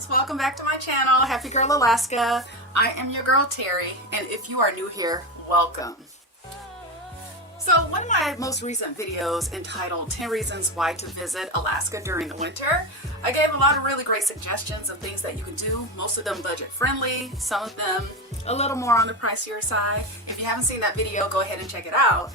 friends, welcome back to my channel, Happy Girl Alaska. I am your girl Terry, and if you are new here, welcome. So one of my most recent videos entitled 10 Reasons Why to Visit Alaska During the Winter, I gave a lot of really great suggestions of things that you can do, most of them budget friendly, some of them a little more on the pricier side. If you haven't seen that video, go ahead and check it out.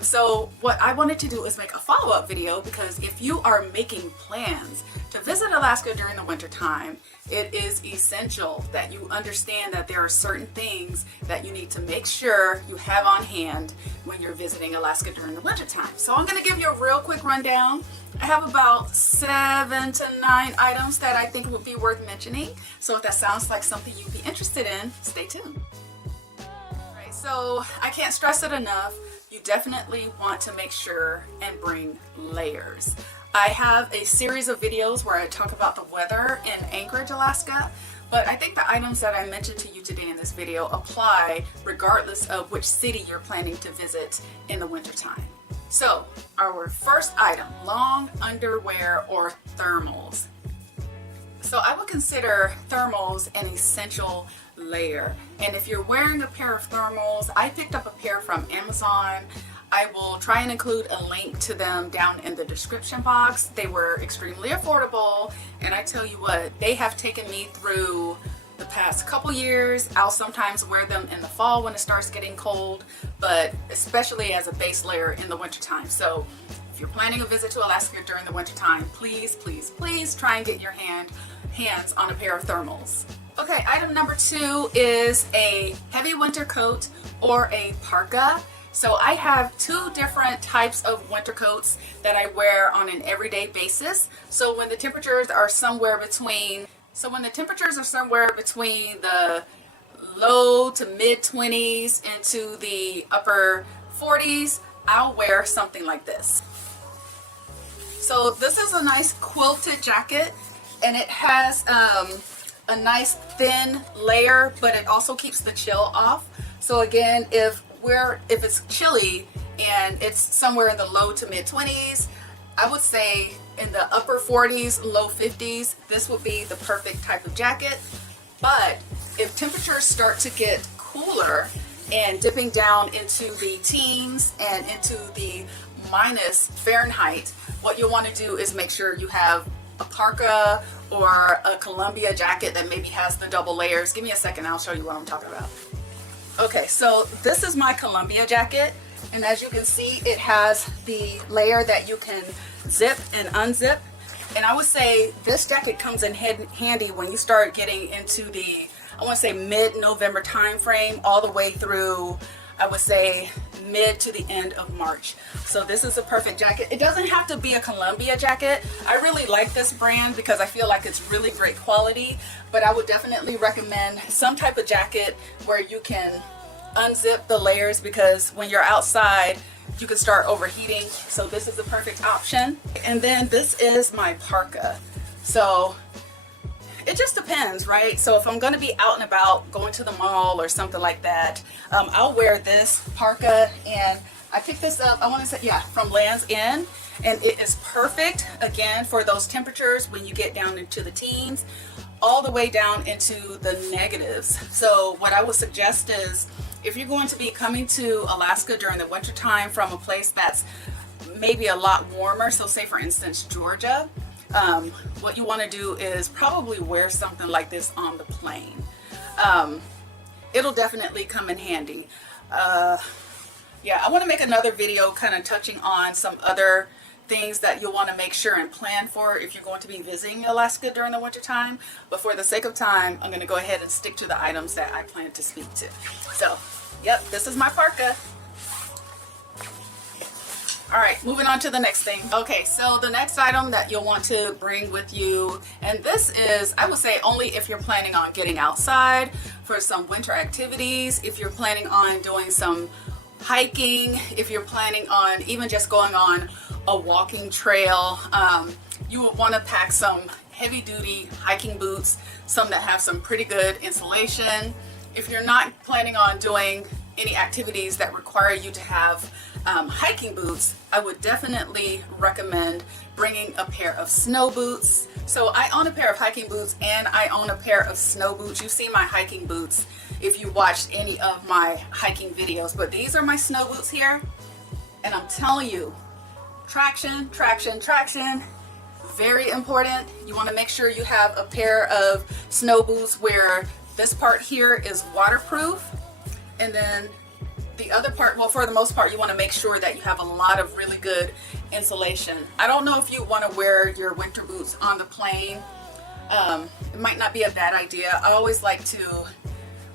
So what I wanted to do is make a follow-up video, because if you are making plans to visit Alaska during the winter time, it is essential that you understand that there are certain things that you need to make sure you have on hand when you're visiting Alaska during the winter time. So I'm going to give you a real quick rundown. I have about 7 to 9 items that I think would be worth mentioning. So if that sounds like something you'd be interested in, stay tuned. Alright, so I can't stress it enough. You definitely want to make sure and bring layers. I have a series of videos where I talk about the weather in Anchorage, Alaska, but I think the items that I mentioned to you today in this video apply regardless of which city you're planning to visit in the wintertime. So our first item, long underwear or thermals. So I would consider thermals an essential layer. And if you're wearing a pair of thermals, I picked up a pair from Amazon. I will try and include a link to them down in the description box. They were extremely affordable, and I tell you what, they have taken me through the past couple years. I'll sometimes wear them in the fall when it starts getting cold, but especially as a base layer in the wintertime. So if you're planning a visit to Alaska during the wintertime, please, please, please try and get your hands on a pair of thermals. Okay, item number 2 is a heavy winter coat or a parka. So I have 2 different types of winter coats that I wear on an everyday basis. So when the temperatures are somewhere between the low to mid 20s into the upper 40s, I'll wear something like this. So this is a nice quilted jacket, and it has a nice thin layer, but it also keeps the chill off. So again, if it's chilly and it's somewhere in the low to mid 20s, I would say in the upper 40s, low 50s, this would be the perfect type of jacket. But if temperatures start to get cooler and dipping down into the teens and into the minus Fahrenheit, what you'll want to do is make sure you have a parka or a Columbia jacket that maybe has the double layers. Give me a second, I'll show you what I'm talking about. Okay, so this is my Columbia jacket, and as you can see, it has the layer that you can zip and unzip. And I would say this jacket comes in handy when you start getting into the, I want to say mid-November time frame, all the way through, I would say mid to the end of March. So this is a perfect jacket. It doesn't have to be a Columbia jacket. I really like this brand because I feel like it's really great quality, but I would definitely recommend some type of jacket where you can unzip the layers, because when you're outside you can start overheating. So this is the perfect option. And then this is my parka. So it just depends, right? So if I'm going to be out and about, going to the mall or something like that, I'll wear this parka. And I picked this up, I want to say, yeah, from Land's End, and it is perfect again for those temperatures when you get down into the teens all the way down into the negatives. So what I would suggest is, if you're going to be coming to Alaska during the winter time from a place that's maybe a lot warmer, so say for instance Georgia, what you want to do is probably wear something like this on the plane. It'll definitely come in handy. Yeah, I want to make another video kind of touching on some other things that you'll want to make sure and plan for if you're going to be visiting Alaska during the winter time. But for the sake of time, I'm going to go ahead and stick to the items that I plan to speak to. So, yep, this is my parka. Alright, moving on to the next thing. Okay, so the next item that you'll want to bring with you, and this is, I would say, only if you're planning on getting outside for some winter activities, if you're planning on doing some hiking, if you're planning on even just going on a walking trail, you will want to pack some heavy duty hiking boots, some that have some pretty good insulation. If you're not planning on doing any activities that require you to have hiking boots, I would definitely recommend bringing a pair of snow boots. So I own a pair of hiking boots and I own a pair of snow boots. You've seen my hiking boots if you watched any of my hiking videos, but these are my snow boots here. And I'm telling you, traction, traction, traction, very important. You want to make sure you have a pair of snow boots where this part here is waterproof, and then the other part, well, for the most part, you want to make sure that you have a lot of really good insulation. I don't know if you want to wear your winter boots on the plane. It might not be a bad idea. I always like to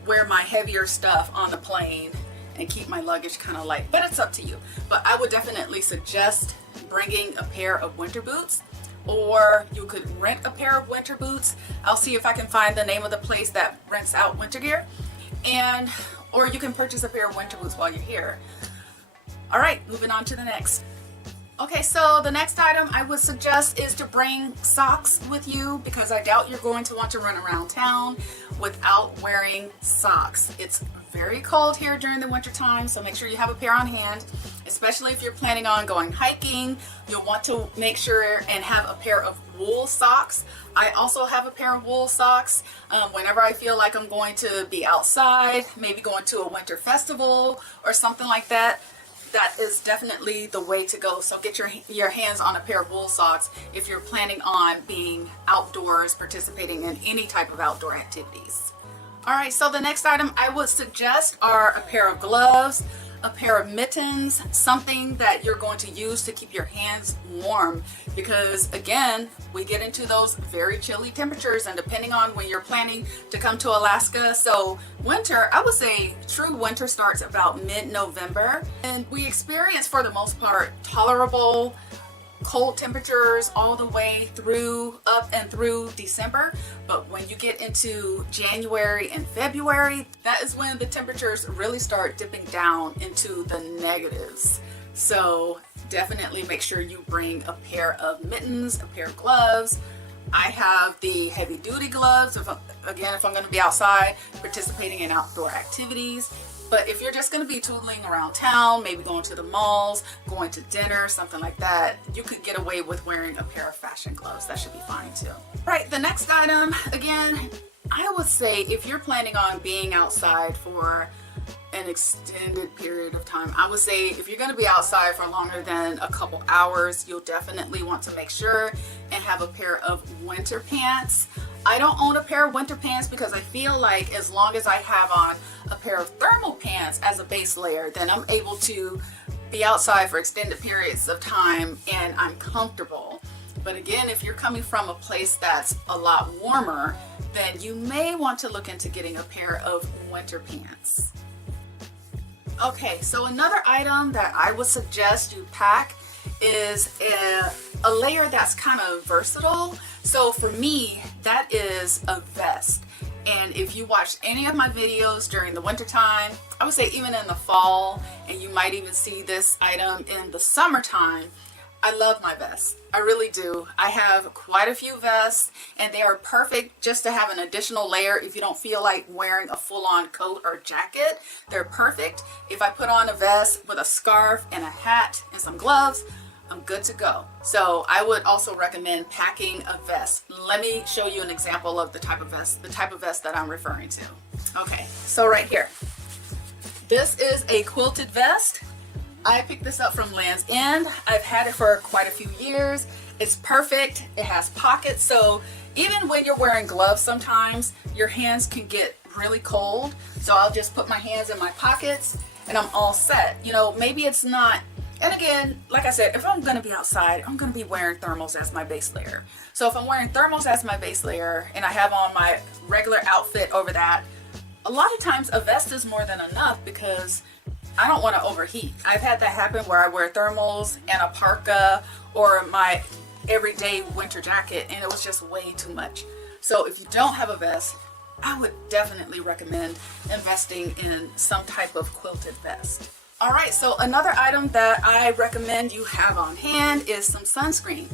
wear my heavier stuff on the plane and keep my luggage kind of light, but it's up to you. But I would definitely suggest bringing a pair of winter boots, or you could rent a pair of winter boots. I'll see if I can find the name of the place that rents out winter gear, or you can purchase a pair of winter boots while you're here. All right, moving on to the next. Okay, so the next item I would suggest is to bring socks with you, because I doubt you're going to want to run around town without wearing socks. It's very cold here during the winter time, so make sure you have a pair on hand, especially if you're planning on going hiking. You'll want to make sure and have a pair of wool socks. I also have a pair of wool socks whenever I feel like I'm going to be outside, maybe going to a winter festival or something like that. That is definitely the way to go. So get your hands on a pair of wool socks if you're planning on being outdoors, participating in any type of outdoor activities. All right, so the next item I would suggest are a pair of gloves, a pair of mittens, something that you're going to use to keep your hands warm, because again, we get into those very chilly temperatures, and depending on when you're planning to come to Alaska, so winter, I would say true winter starts about mid-November, and we experience for the most part tolerable cold temperatures all the way through up and through December. But when you get into January and February, that is when the temperatures really start dipping down into the negatives. So definitely make sure you bring a pair of mittens, a pair of gloves. I have the heavy duty gloves if I'm going to be outside participating in outdoor activities. But if you're just going to be tootling around town, maybe going to the malls, going to dinner, something like that, you could get away with wearing a pair of fashion gloves. That should be fine too. Right, the next item, again, I would say if you're planning on being outside for an extended period of time, I would say if you're going to be outside for longer than a couple hours, you'll definitely want to make sure and have a pair of winter pants. I don't own a pair of winter pants because I feel like as long as I have on a pair of thermal pants as a base layer, then I'm able to be outside for extended periods of time and I'm comfortable. But again, if you're coming from a place that's a lot warmer, then you may want to look into getting a pair of winter pants. Okay, so another item that I would suggest you pack is a layer that's kind of versatile. So for me, that is a vest. And if you watched any of my videos during the winter time, I would say even in the fall, and you might even see this item in the summertime, I love my vests. I really do. I have quite a few vests, and they are perfect just to have an additional layer if you don't feel like wearing a full-on coat or jacket. They're perfect. If I put on a vest with a scarf and a hat and some gloves, I'm good to go. So I would also recommend packing a vest. Let me show you an example of the type of vest that I'm referring to. Okay, so right here. This is a quilted vest. I picked this up from Land's End. I've had it for quite a few years. It's perfect. It has pockets, so even when you're wearing gloves, sometimes your hands can get really cold. So I'll just put my hands in my pockets and I'm all set. You know, maybe it's not. And again, like I said, if I'm going to be outside, I'm going to be wearing thermals as my base layer. So if I'm wearing thermals as my base layer and I have on my regular outfit over that, a lot of times a vest is more than enough because I don't want to overheat. I've had that happen where I wear thermals and a parka or my everyday winter jacket, and it was just way too much. So if you don't have a vest, I would definitely recommend investing in some type of quilted vest. All right, so another item that I recommend you have on hand is some sunscreen.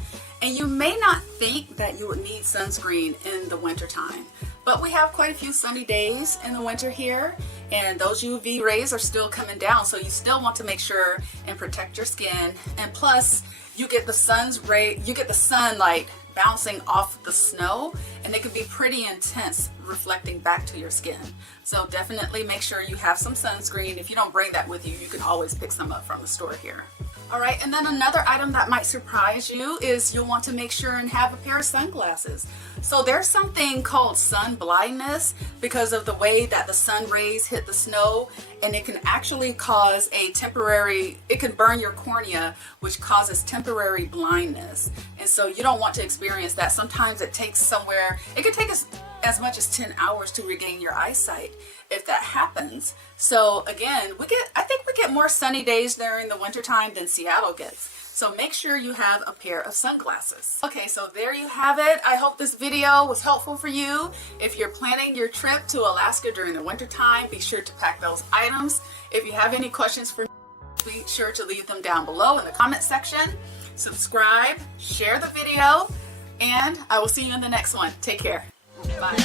And you may not think that you would need sunscreen in the winter time, but we have quite a few sunny days in the winter here, and those UV rays are still coming down, so you still want to make sure and protect your skin. And plus, you get the sunlight bouncing off the snow, and it can be pretty intense reflecting back to your skin. So definitely make sure you have some sunscreen. If you don't bring that with you, you can always pick some up from the store here. All right, and then another item that might surprise you is you'll want to make sure and have a pair of sunglasses. So there's something called sun blindness because of the way that the sun rays hit the snow, and it can actually cause it can burn your cornea, which causes temporary blindness. And so you don't want to experience that. Sometimes it can take us as much as 10 hours to regain your eyesight if that happens. So again, I think we get more sunny days during the wintertime than Seattle gets. So make sure you have a pair of sunglasses. Okay, so there you have it. I hope this video was helpful for you. If you're planning your trip to Alaska during the wintertime, be sure to pack those items. If you have any questions for me, be sure to leave them down below in the comment section. Subscribe, share the video, and I will see you in the next one. Take care. Bye.